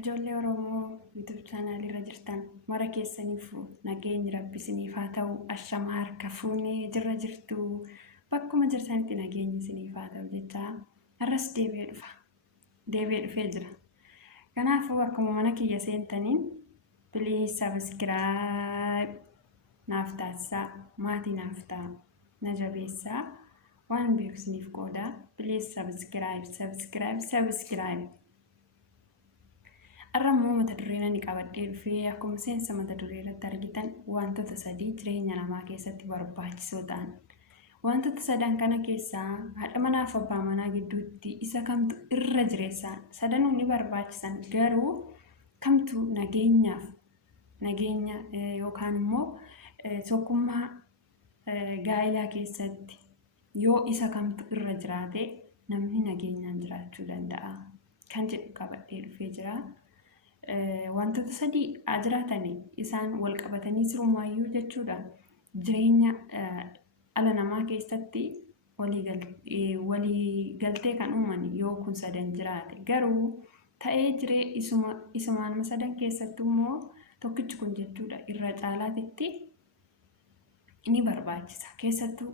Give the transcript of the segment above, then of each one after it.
Ijoollee Oromoo YouTube chaanaalii irra jirtan mara keessaniif nageenyi Rabbi isiniif haa ta'u. Ashama harka fuunee jirra jirtu bakkuma jirtanitti nageenyi isiniif haa ta'u jecha har'as deebi'ee dhufee jira. Kanaafuu akkuma mana kiyya seentaniin please subscribe naaf taasisaa, maatii naaf ta'a, na jabeessaa, waan beeksisniif qooda. Please subscribe. Arrammoo mata dureen ani qabadhee dhufee akkuma seensa mata duree irratti argitan wantoota sadii jireenya namaa keessatti barbaachisoo ta'an. Wantoota sadan kana keessaa haadha manaa fi abbaa manaa gidduutti isa kamtu irra jireessaa? Sadanuu ni barbaachisan, garuu kamtu nageenya yookaan immoo tokkummaa gaa'ilaa keessatti yoo isa kamtu irra jiraate namni nageenyaan jiraachuu danda'a kan jedhu qabadhee dhufee jira. Wantoota sadii jiraatanii isaan wal qabatanii jirumaayyuu jechuudha. Jireenya ala namaa keessatti walii galtee kan uuman yoo kun sadan jiraate, garuu ta'ee jiree isumaan sadan keessatti immoo tokkichi kun jechuudha irra caalaatitti ni barbaachisa. Keessattuu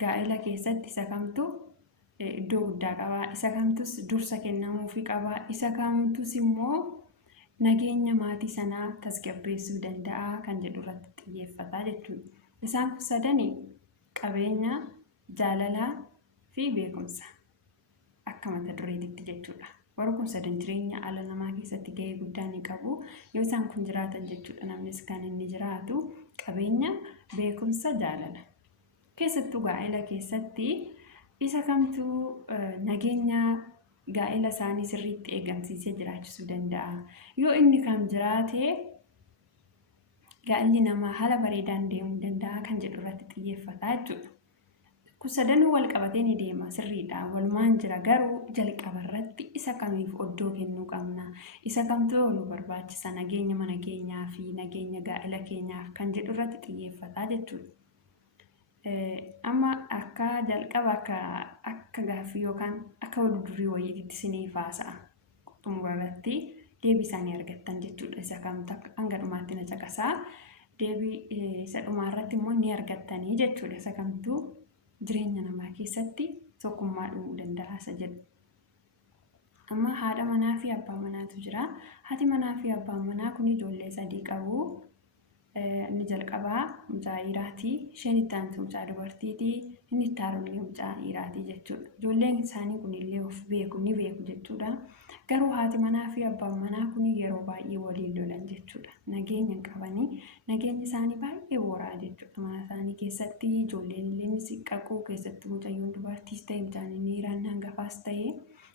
gaa'ela keessatti isa kamtu iddoo guddaa qabaa, isa kamtus dursa kennamuufi qabaa, isa kamtus immoo nageenya maatii sanaa tasgabbeessuu danda'a kan jedhu irratti xiyyeeffata jechuudha. Isaan kun sadanii qabeenya, jaalalaa fi beekumsa akka mata dureetitti jechuudha. Warri kun sadan jireenya ala namaa keessatti gahee guddaa ni qabu. Yoo isaan kun jiraatan jechuudha namnis kan inni jiraatu qabeenya, beekumsa, jaalala. Keessattuu gaa'ela keessatti isa kamtu nageenya gaa'ela isaanii sirriitti eegamsiisee jiraachisuu danda'a. Yoo inni kam jiraate gaa'elli namaa haala bareedaan deemuu danda'a kan jedhu irratti xiyyeeffata jechuudha. Kun sadanuu wal qabatee ni deema sirriidha, walumaan jira, garuu jalqaba irratti isa kamiif oddoo kennuu qabna? Isa kamtu nu barbaachisa nageenya mana keenyaa fi nageenya gaa'ela keenyaaf kan jedhu irratti xiyyeeffata jechuudha. Amma akka jalqaba akka gaaffii yookaan akka wal durii wayiitti isiniif haasa'a. Xumura irratti deebii isaanii argattan jechuudha. Isa kamtu hanga dhumaatti na caqasaa. Deebii isa dhumaa irratti immoo ni argattanii jechuudha. Isa kamtu jireenya namaa keessatti tokkummaa dhumuu danda'a isa jedhu. Amma haadha manaa fi abbaa manaatu jira. Haati manaa fi abbaan manaa kun ijoollee sadii qabu. Inni jalqabaa mucaa dhiiraati, isheen itti aantu mucaa dubartiiti, inni itti aanu mucaa dhiiraati jechuudha. Ijoolleen isaanii kunillee of beeku ni beeku jechuudha. Garuu haati manaa fi abbaan manaa kun yeroo baay'ee waliin lolan jechuudha. Nageenya hin qabanii, nageenyi isaanii baay'ee booraa jechuudha. Mana isaanii keessatti ijoolleen illee ni siqqaqu, keessattuu mucayyoon dubartiis ta'e mucaan inni dhiiraan hangafaas ta'e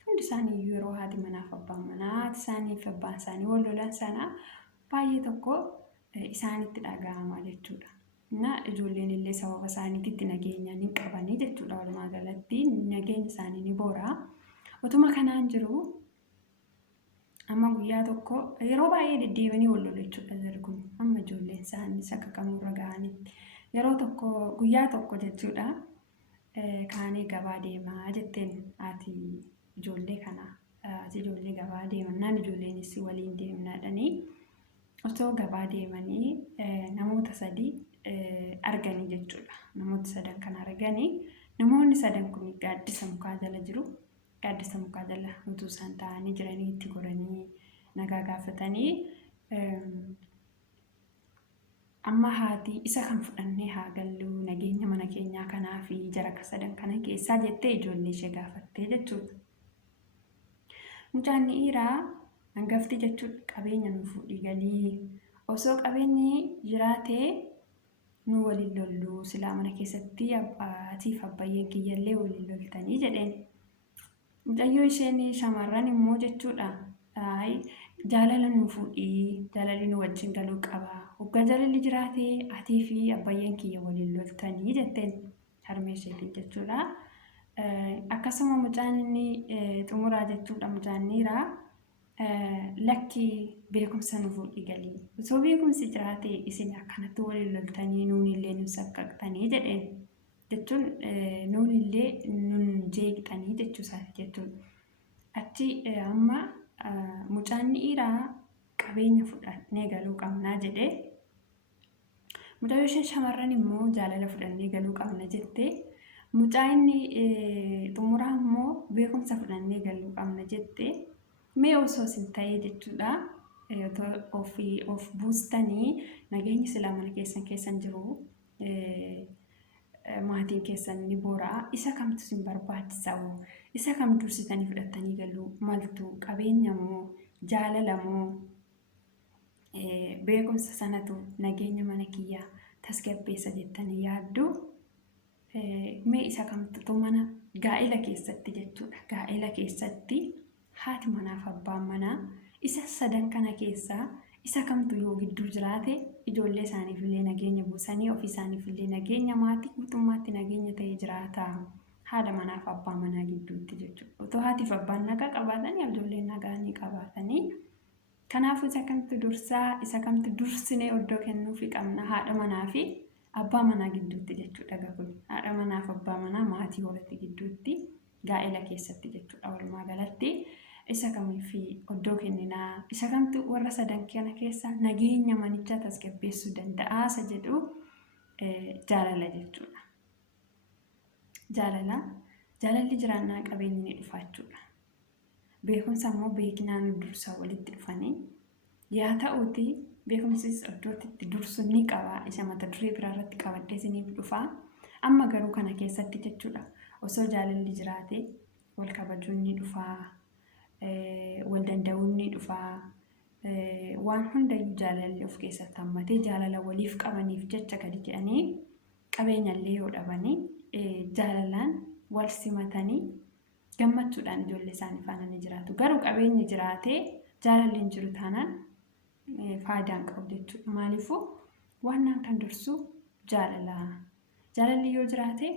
hundi isaanii yeroo haati manaa fi abbaan manaa haati isaanii fi abbaan isaanii wal lolan sana baay'ee tokko isaanitti dhaga'ama jechuudha. Na ijoolleen illee sababa isaaniitti nageenya hin qabanii jechuudha. Walumaa galatti nageenyi isaanii ni boora. Utuma kanaan jiru amma guyyaa tokko yeroo baay'ee deddeebiin wal lolu jechuudha jarri kun. Amma ijoolleen isaanii saqqaqamurra ga'anitti yeroo tokko guyyaa tokko jechuudha kaanee gabaa deemaa jetteen haati ijoollee kana. Haati ijoollee gabaa deemannaan ijoolleenis waliin deemnaadhanii osoo gabaa deemanii namoota sadii arganii jechuudha. Namoota sadan kan arganii, namoonni sadan kun gaaddisa mukaa jala jiru. Gaaddisa mukaa jala utuu isaan taa'anii jiranii itti goranii nagaa gaafatanii amma haati isa kan fudhannee haa gallu nageenya mana keenyaa kanaa fi jara sadan kana keessaa jettee ijoollee ishee gaafattee jechuudha. Mucaan dhiiraa hangafti jechuudha qabeenya nu fuudhii galii. Osoo qabeenyi jiraatee nu waliin lollu silaa mana keessatti abbaatii fi abbayyeen kiyyallee waliin loltanii jedheen. Mucayyoo isheen shamarran immoo jechuudha jaalala nu fuudhii, jaalalli nu wajjin galuu qaba. Hoggaa jaalalli jiraatee atii fi abbayyeen kiyya waliin loltanii jetteen harmee isheetiin jechuudha. Akkasuma mucaan inni xumuraa jechuudha mucaan dhiiraa. Lakki beekumsa nu fuudhii galii. Osoo beekumsi jiraate isin akkanatti waliin loltanii nuunillee nu saqqaqxanii jedheen jechuun nuunillee nun jeeqxanii jechuusaati jechuudha. Achi amma mucaan dhiiraa qabeenya fudhannee galuu qabnaa jedhee mucayyoo isheen shamarran immoo jaalala fudhannee galuu qabna jettee mucaa inni xumuraa immoo beekumsa fudhannee galuu qabna jettee mee osoo sin ta'ee jechuudha. Of buustanii nageenyi silaa mana keessan jiru maatiin keessan ni boraa isa kamtu sin barbaachisaa isa kam dursitanii fudhattanii galuu maltu qabeenya moo jaalala moo beekumsa sanatu nageenya mana kiyyaa tasgabbeessa jettanii yaaddu mee isa kamtu mana gaa'ela keessatti jechuudha. Gaa'ela keessatti haati manaaf abbaan manaa isa sadan kana keessaa isa kamtu yoo gidduu jiraate ijoollee isaaniif illee nageenya buusanii ofii isaaniif illee nageenya maatii guutummaatti nageenya ta'ee jiraata haadha manaaf abbaa manaa gidduutti jechuudha. Otoo haatiif abbaan nagaa qabaatanii ijoolleen nagaa ni qabaatanii kanaafuu isa kamtu dursaa isa kamtu dursinee oddoo kennuufi qabna haadha manaa fi abbaa manaa gidduutti jechuudha. Kun haadha manaaf abbaa manaa maatii walitti gidduutti gaa'ela keessatti jechuudha. Walumaa galatti isa kamiifi oddoo kenninaa isa kamtu warra sadan kana keessa nageenya manichaa tasgabbeessuu danda'a isa jedhu jaalala jechuudha. Jaalalli jiraannaa qabeenyi ni dhufa jechuudha. Beekumsa immoo beeknaan dursa walitti dhufanii yaa ta'uuti beekumsis iddootti dursu ni qaba. Isa mata duree biraa irratti qabadhee isiniif dhufa. Amma garuu kana keessatti jechuudha osoo jaalalli jiraate wal kabajuun ni dhufa. Wal danda'uun ni dhufa. Waan hundayyuu jaalalli of keessatti hammatee jaalala waliif qabaniif jecha gadi jedhanii qabeenyallee yoo dhabanii jaalalaan wal simatanii gammachuudhaan ijoollee isaanii faana ni jiraatu. Garuu qabeenyi jiraatee jaalalli hin jiru taanaan faayidaan qabu jechuudha. Maaliifuu waan kan dursu jaalala. Jaalalli yoo jiraate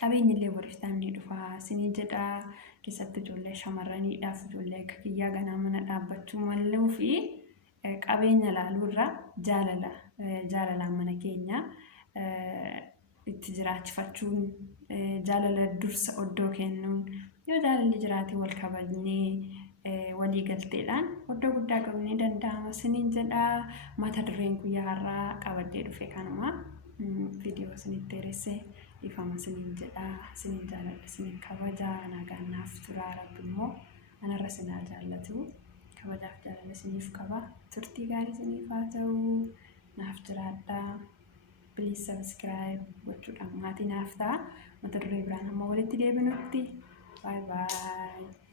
qabeenyi illee wariiftaan ni dhufa. Sinii jedhaa keessatti ijoollee shamarraniidhaaf ijoollee akka kiyyaa ganaa mana dhaabbachuu maluu fi qabeenya laaluurraa jaalalaan mana keenya itti jiraachifachuun jaalala dursa oddoo kennuun yoo jaalalli jiraate wal kabajnee walii galteedhaan oddoo guddaa qabuun ni danda'ama. Siniin jedhaa mata dureen guyyaa har'aa qabadhee dhufe kanuma viidiyoo isinitti dheeressee ifama siniin jedhaa siniin jaaladha siniin kabajaa naagaannaaf turaa rabbi immoo anarra sinaa jaallatu kabajaaf jaalala siniif qaba. Turtii gaarii siniif haa ta'u naaf jiraadhaa. Please subscribe gochuudhaan maatii naaf ta'a. Mata duree biraan amma walitti deebinutti bye bye.